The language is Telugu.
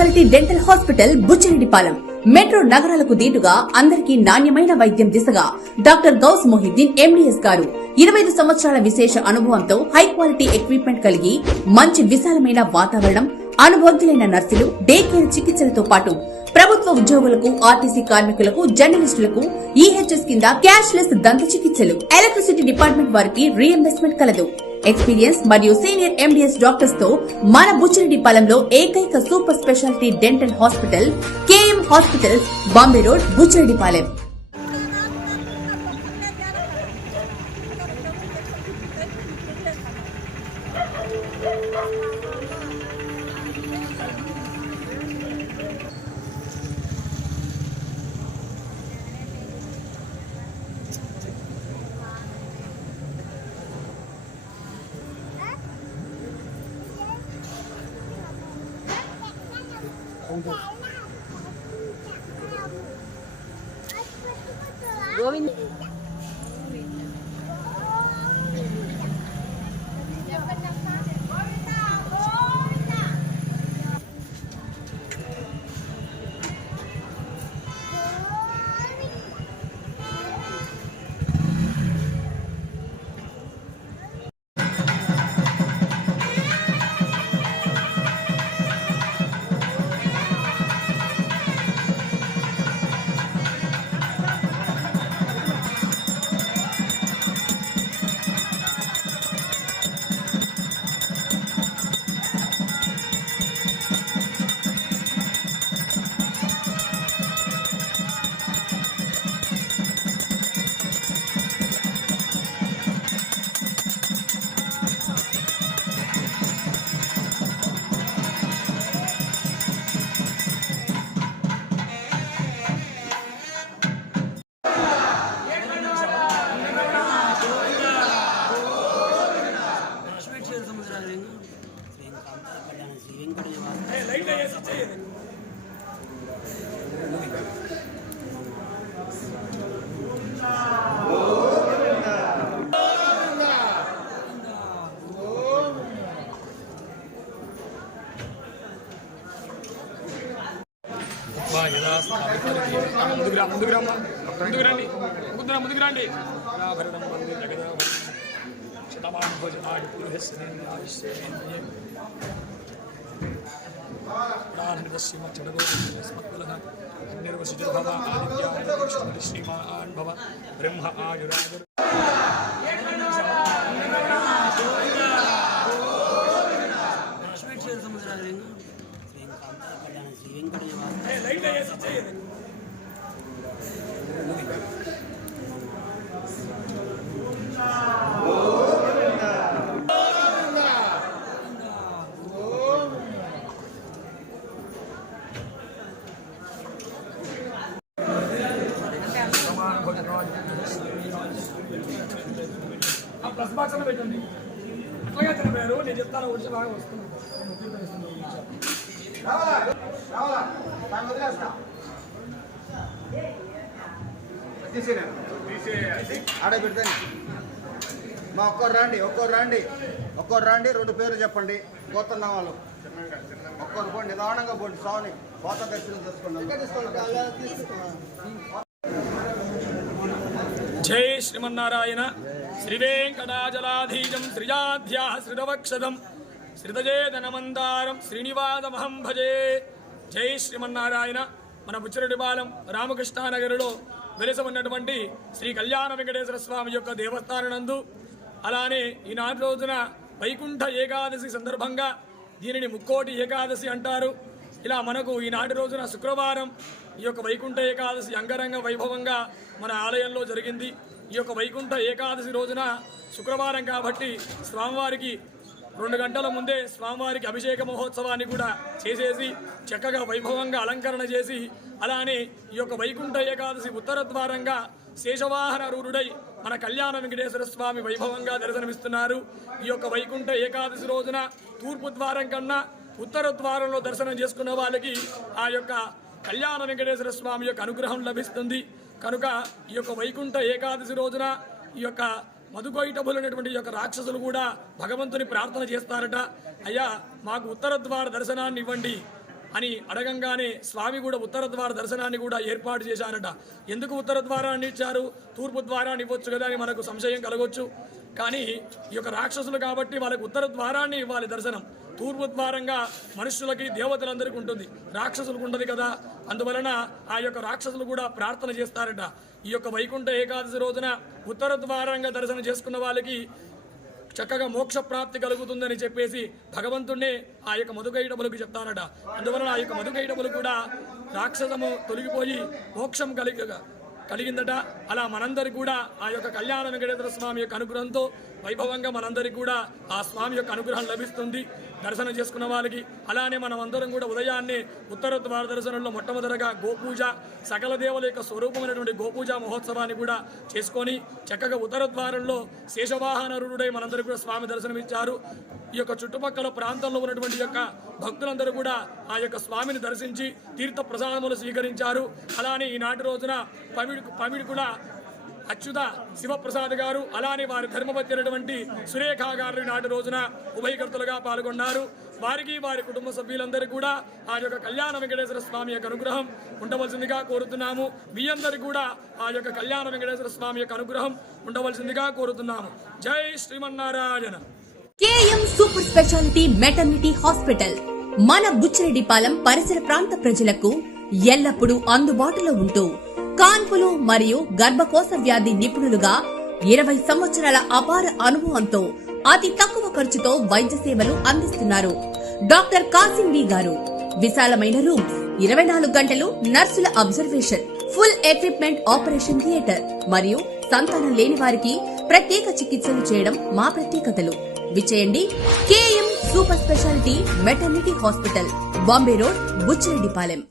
Speciality dental hospital Buchireddypalem metro నగరాలకు దీటుగా అందరికీ నాణ్యమైన వైద్యం దిశగా డాక్టర్ గౌస్ మొహిద్దీన్ ఎండీఎస్ గారు 25 సంవత్సరాల విశేష అనుభవంతో హై క్వాలిటీ ఎక్విప్మెంట్ కలిగి మంచి విశాలమైన వాతావరణం, అనుభవజ్ఞులైన నర్సులు, డే కేర్ చికిత్సలతో పాటు ప్రభుత్వ ఉద్యోగులకు, ఆర్టీసీ కార్మికులకు, జర్నలిస్టులకు ఈహెచ్ఎస్ కింద క్యాష్ లెస్ దంత చికిత్సలు, ఎలక్ట్రిసిటీ డిపార్ట్మెంట్ వారికి రీఎంబర్స్మెంట్ కలదు. ఎక్స్పీరియన్స్ మరియు సీనియర్ ఎండీఎస్ డాక్టర్స్ తో మన బుచ్చిరెడ్డిపాలెంలో ఏకైక super speciality dental hospital KM hospitals, Bombay road, Buchireddypalem. Govind ముందుకు రండి శతమాన్ భోజనాడు శ్రీమాన్ భవ బ్రహ్మ ఆయురాజు ప్లస్ బాక్స్ అని పెట్టండి. అట్లాగే తినపోయారు. నేను చెప్తాను వచ్చి బాగా వస్తున్నాను. ఆడ పెడతాను. మా ఒక్కరు రండి 2 పేర్లు చెప్పండి. గోత్రం నామాలు ఒక్కరు పోండి, నిదానంగా పోండి. స్వామి కోత దర్శనం చేసుకున్నాం. జై శ్రీమన్నారాయణ. శ్రీవేంకటాచలాధీశం శ్రీజాధ్యా శ్రితవక్షదం శ్రితజేతనమందారం శ్రీనివాసమహం భజే. జై శ్రీమన్నారాయణ. మన బుచ్చిరెడ్డిపాలెం రామకృష్ణానగర్లో వెలిసి ఉన్నటువంటి శ్రీ కళ్యాణ వెంకటేశ్వర స్వామి యొక్క దేవస్థానం నందు, అలానే ఈనాటి రోజున వైకుంఠ ఏకాదశి సందర్భంగా దీనిని ముక్కోటి ఏకాదశి అంటారు. ఇలా మనకు ఈనాటి రోజున శుక్రవారం ఈ యొక్క వైకుంఠ ఏకాదశి అంగరంగ వైభవంగా మన ఆలయంలో జరిగింది. ఈ యొక్క వైకుంఠ ఏకాదశి రోజున శుక్రవారం కాబట్టి స్వామివారికి 2 గంటల ముందే స్వామివారికి అభిషేక మహోత్సవాన్ని కూడా చేసేసి చక్కగా వైభవంగా అలంకరణ చేసి, అలానే ఈ యొక్క వైకుంఠ ఏకాదశి ఉత్తర ద్వారంగా శేషవాహన రూఢుడై మన కళ్యాణ వెంకటేశ్వర స్వామి వైభవంగా దర్శనమిస్తున్నారు. ఈ యొక్క వైకుంఠ ఏకాదశి రోజున తూర్పు ద్వారం కన్నా ఉత్తర ద్వారంలో దర్శనం చేసుకున్న వాళ్ళకి ఆ యొక్క కళ్యాణ వెంకటేశ్వర స్వామి యొక్క అనుగ్రహం లభిస్తుంది. కనుక ఈ యొక్క వైకుంఠ ఏకాదశి రోజున ఈ యొక్క మధుకైటభులైనటువంటి యొక్క రాక్షసులు కూడా భగవంతుని ప్రార్థన చేస్తారట. అయ్యా, మాకు ఉత్తర ద్వార దర్శనాన్ని ఇవ్వండి, అని అడగంగానే స్వామి కూడా ఉత్తర ద్వార దర్శనాన్ని కూడా ఏర్పాటు చేశారట. ఎందుకు ఉత్తర ద్వారాన్ని ఇచ్చారు, తూర్పు ద్వారాన్ని ఇవ్వచ్చు కదా అని మనకు సంశయం కలగొచ్చు. కానీ ఈ యొక్క రాక్షసులు కాబట్టి వాళ్ళకి ఉత్తర ద్వారాన్ని ఇవ్వాలి దర్శనం. తూర్పు ద్వారంగా మనుషులకి దేవతలందరికీ ఉంటుంది, రాక్షసులకు ఉండదు కదా. అందువలన ఆ యొక్క రాక్షసులు కూడా ప్రార్థన చేస్తారట. ఈ యొక్క వైకుంఠ ఏకాదశి రోజున ఉత్తర ద్వారంగా దర్శనం చేసుకున్న వాళ్ళకి చక్కగా మోక్ష ప్రాప్తి కలుగుతుందని చెప్పేసి భగవంతుణ్ణే ఆ యొక్క మధుకైటములకు చెప్తారట. అందువలన ఆ యొక్క మధుకైటములు కూడా రాక్షసము తొలగిపోయి మోక్షం కలిగిందట. అలా మనందరికి కూడా ఆ యొక్క కళ్యాణ వెంకటేశ్వర స్వామి యొక్క అనుగ్రహంతో వైభవంగా మనందరికీ కూడా ఆ స్వామి యొక్క అనుగ్రహం లభిస్తుంది దర్శనం చేసుకున్న వాళ్ళకి. అలానే మనం అందరం కూడా ఉదయాన్నే ఉత్తర ద్వార దర్శనంలో మొట్టమొదటిగా గోపూజ, సకల దేవుల యొక్క స్వరూపమైనటువంటి గోపూజ మహోత్సవాన్ని కూడా చేసుకొని చక్కగా ఉత్తర ద్వారంలో శేషవాహనరుడై మనందరికీ కూడా స్వామి దర్శనమిచ్చారు. ఈ యొక్క చుట్టుపక్కల ప్రాంతంలో ఉన్నటువంటి యొక్క భక్తులందరూ కూడా ఆ యొక్క స్వామిని దర్శించి తీర్థ ప్రసాదములు స్వీకరించారు. అలానే ఈనాటి రోజున పమిడి కూడా అచ్యుత శివప్రసాద్ గారు, అలానే వారి ధర్మపతి అయినటువంటి సురేఖ గారు నాటి రోజున ఉభయకర్తలుగా పాల్గొన్నారు. వారికి వారి కుటుంబ సభ్యులందరికీ కూడా ఆ యొక్క కళ్యాణ వెంకటేశ్వర స్వామి యొక్క అనుగ్రహం ఉండవలసిందిగా కోరుతున్నాము. మీ అందరికీ కూడా ఆ యొక్క కళ్యాణ వెంకటేశ్వర స్వామి యొక్క అనుగ్రహం ఉండవలసిందిగా కోరుతున్నాము. జై Srimannarayana. KM super speciality maternity hospital మన బుచ్చిరెడ్డిపాలెం పరిసర ప్రాంత ప్రజలకు ఎల్లప్పుడూ అందుబాటులో ఉంటూ కాన్పులు మరియు గర్భకోశ వ్యాధి నిపుణులుగా 20 సంవత్సరాల అపార అనుభవంతో అతి తక్కువ ఖర్చుతో వైద్య సేవలు అందిస్తున్నారు. డాక్టర్ కాసిం బి గారు. విశాలమైన రూమ్స్, 24 గంటలు నర్సుల observation, full equipment operation theatre మరియు సంతానం లేని వారికి ప్రత్యేక చికిత్సలు చేయడం మా ప్రత్యేకతలు. విచేయండి KM super speciality maternity hospital, Bombay road, Buchireddypalem.